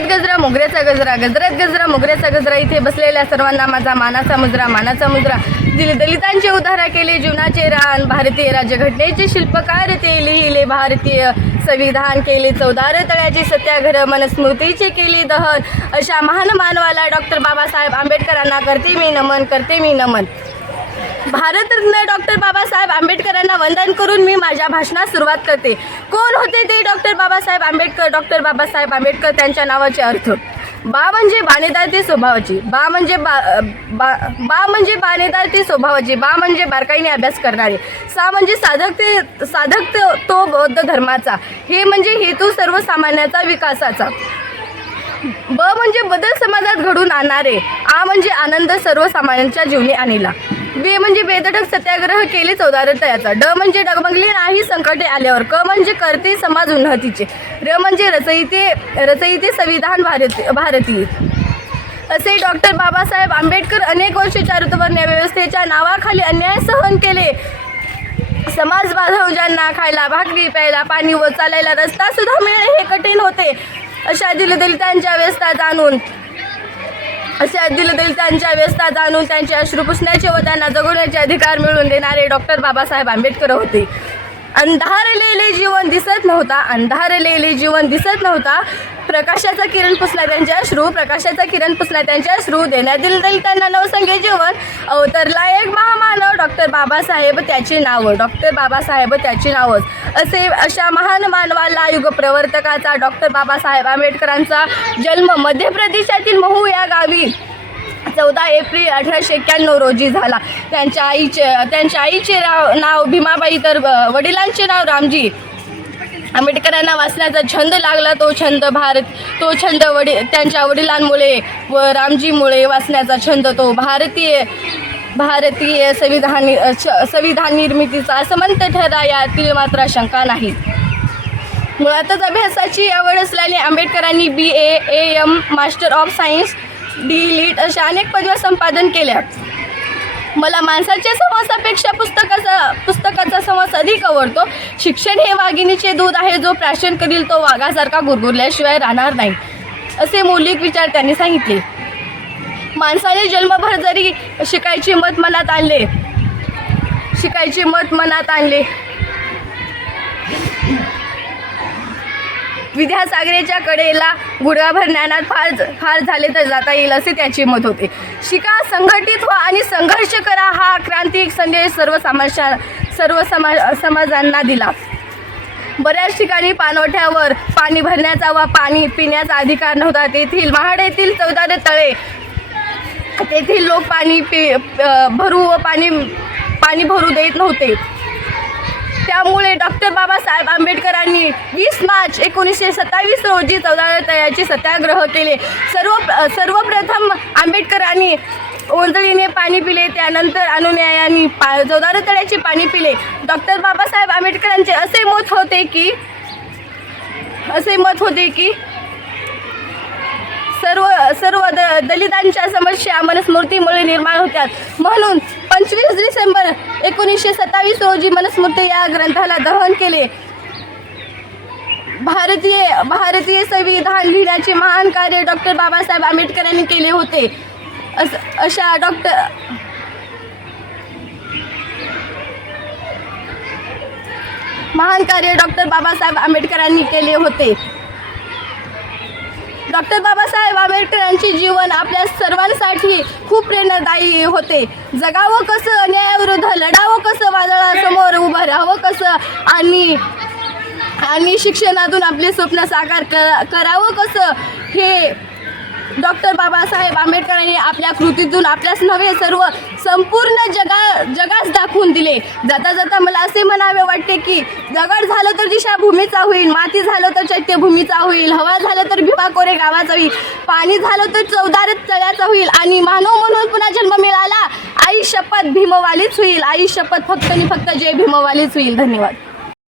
गजऱ्यात गजरा मोगऱ्याचा गजरा गजऱ्यात गजरा मोगऱ्याचा गजरा. इथे बसलेल्या सर्वांना माझा मानाचा मुजरा मानाचा मुजरा दिल दलितांचे उधारा केले जीवनाचे रान. भारतीय राज्यघटनेचे शिल्पकार ते लिहिले भारतीय संविधान केले चौदार तळ्याचे सत्याग्रह मनस्मृतीचे केले दहन. अशा महान मानवाला डॉक्टर बाबासाहेब आंबेडकरांना करते मी नमन करते मी नमन. भारतरत्न डॉक्टर बाबासाहेब आंबेडकरांना वंदन करून मी माझ्या भाषणास सुरुवात करते. कोण होते ते डॉक्टर बाबासाहेब आंबेडकर? डॉक्टर बाबासाहेब आंबेडकर त्यांच्या नावाचे अर्थ बा म्हणजे बाणेदार ते स्वभावाची बा म्हणजे बा बा बा म्हणजे बाणेदार ते स्वभावाची बा म्हणजे बारकाईने अभ्यास करणारे सा म्हणजे साधक ते साधक तो- तो बौद्ध धर्माचा हे म्हणजे हेतू सर्वसामान्याचा विकासाचा. ब म्हणजे बदल समाजात घडून आणणारे आ म्हणजे आनंद सर्वसामान्यांच्या जीवनी आणला. बे म्हणजे बेधडक सत्याग्रह केले चौदार याचा ड म्हणजे डगमगली नाही संकटे आल्यावर क म्हणजे करते समाज उन्नतीचे. र म्हणजे रचयिते रचयिते संविधान भारती भारतीय. असे डॉक्टर बाबासाहेब आंबेडकर अनेक वर्ष चारित्र्य व्यवस्थेच्या नावाखाली अन्याय सहन केले. समाज बांधव ज्यांना खायला भाकरी प्यायला पाणी व चालायला रस्ता सुद्धा मिळणे हे कठीण होते अशा दिलदलितांच्या व्यवस्था जाणून अशा त्यांच्या व्यस्ता जाणून त्यांचे अश्रू पुसण्याचे व त्यांना जगवण्याचे अधिकार मिळवून देणारे डॉक्टर बाबासाहेब आंबेडकर होते. अंधारलेले जीवन दिसत नव्हता अंधारलेले जीवन दिसत नव्हता. प्रकाशाचा किरण पुसला त्यांच्या अश्रू प्रकाशाचा किरण पुसला त्यांच्या अश्रू देण्यात त्यांना नवसंगे जीवन. अवतरला एक महा बाबासाहेब त्याचे नाव डॉक्टर बाबासाहेब त्याचे नावच असे अशा महान मानवाला युगप्रवर्तकाचा डॉक्टर बाबासाहेब आंबेडकरांचा जन्म मध्य प्रदेशातील महू या गावी चौदा एप्रिल अठराशे एक्क्याण्णव रोजी झाला. त्यांच्या आईचे त्यांच्या आईचे नाव नाव भीमाबाई तर वडिलांचे नाव रामजी. आंबेडकरांना वाचण्याचा छंद लागला तो छंद भारत तो छंद वडी त्यांच्या वडिलांमुळे व रामजीमुळे वाचण्याचा छंद तो भारतीय भारतीय संविधान संविधान निर्मितीचा समंत ठरा यातील मात्र शंका नाही मुळातच अभ्यासाची आवड असल्याने आंबेडकरांनी B A A M master of science D Lit अशा अनेक पदव्या संपादन केल्या. मला माणसाच्या समासापेक्षा पुस्तकाचा पुस्तकाचा समास अधिक आवडतो. शिक्षण हे वाघिणीचे दूध आहे जो प्राशन करील तो वाघासारखा गुरगुरल्याशिवाय राहणार नाही असे मौलिक विचार त्यांनी सांगितले. माणसाने जन्मभर जरी शिकायचे मत मनात आणले शिकायचे मत मनात आणले. विद्यासागरेच्या कडेला गुडघाभर ज्ञानात फार फार झाले तर जाता येईल असे त्याचे मत होते. शिका संघटित व्हा आणि संघर्ष करा हा क्रांतिक संदेश सर्व समाजा सर्व समा समाजांना दिला. बऱ्याच ठिकाणी पाणवठ्यावर पाणी भरण्याचा व पाणी पिण्याचा अधिकार नव्हता. तेथील महाड येथील चौदा तळे तेथील लोक पाणी पि भरू व पाणी पाणी भरू देत नव्हते. त्यामुळे डॉक्टर बाबासाहेब आंबेडकरांनी वीस मार्च एकोणीसशे सत्तावीस रोजी चौदा तयाचे सत्याग्रह केले. सर्व सर्वप्रथम आंबेडकरांनी ओंजळीने पाणी पिले त्यानंतर अनुयायांनी पा चौदार तळ्याचे पाणी पिले. डॉक्टर बाबासाहेब आंबेडकरांचे असे मत होते की असे मत होते की सर्व द दलितांच्या समस्या मनस्मृतीमुळे निर्माण होत्यात. म्हणून पंचवीस डिसेंबर एकोणीसशे सत्तावीस रोजी मनस्मृती या ग्रंथाला दहन केले. भारतीय भारतीय संविधान लिहिण्याचे महान कार्य डॉक्टर बाबासाहेब आंबेडकरांनी केले होते. अस अशा डॉक्टर महान कार्य डॉक्टर बाबासाहेब आंबेडकरांनी केले होते. डॉक्टर बाबासाहेब आंबेडकरांचे जीवन आपल्या सर्वांसाठी खूप प्रेरणादायी होते. जगावं कसं अन्यायाविरुद्ध लढावं कसं वादळासमोर उभं राहावं कसं आणि आणि शिक्षणातून आपले स्वप्न साकार करा करावं कसं हे डॉक्टर बाबासाहेब आंबेडकरांनी आपल्या कृतीतून आपल्याच नव्हे सर्व संपूर्ण जगा जगास दाखवून दिले. जाता जाता मला असे म्हणावे वाटते की दगड झालं तर दिशा भूमीचा होईल माती झालं तर चैत्यभूमीचा होईल हवा झालं तर भिवा कोरे गावाचा होईल पाणी झालं तर चौदार तळ्याचा होईल आणि मानव म्हणून पुन्हा जन्म मिळाला. आई शपथ भीमवालीच होईल. आई शपथ फक्त आणि फक्त जय भीमवालीच होईल. धन्यवाद.